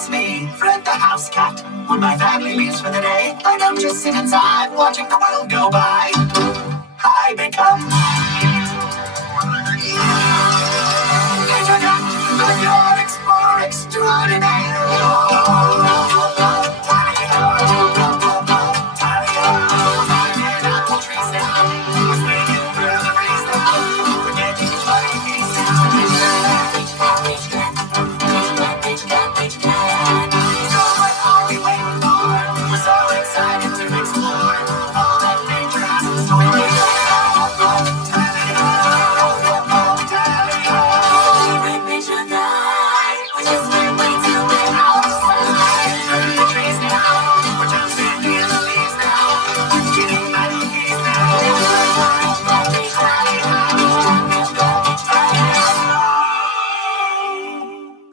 it's me, Fred the house cat. When my family leaves for the day, I don't just sit inside watching the world go by. I become Major Cat, the your explorer extraordinaire. Just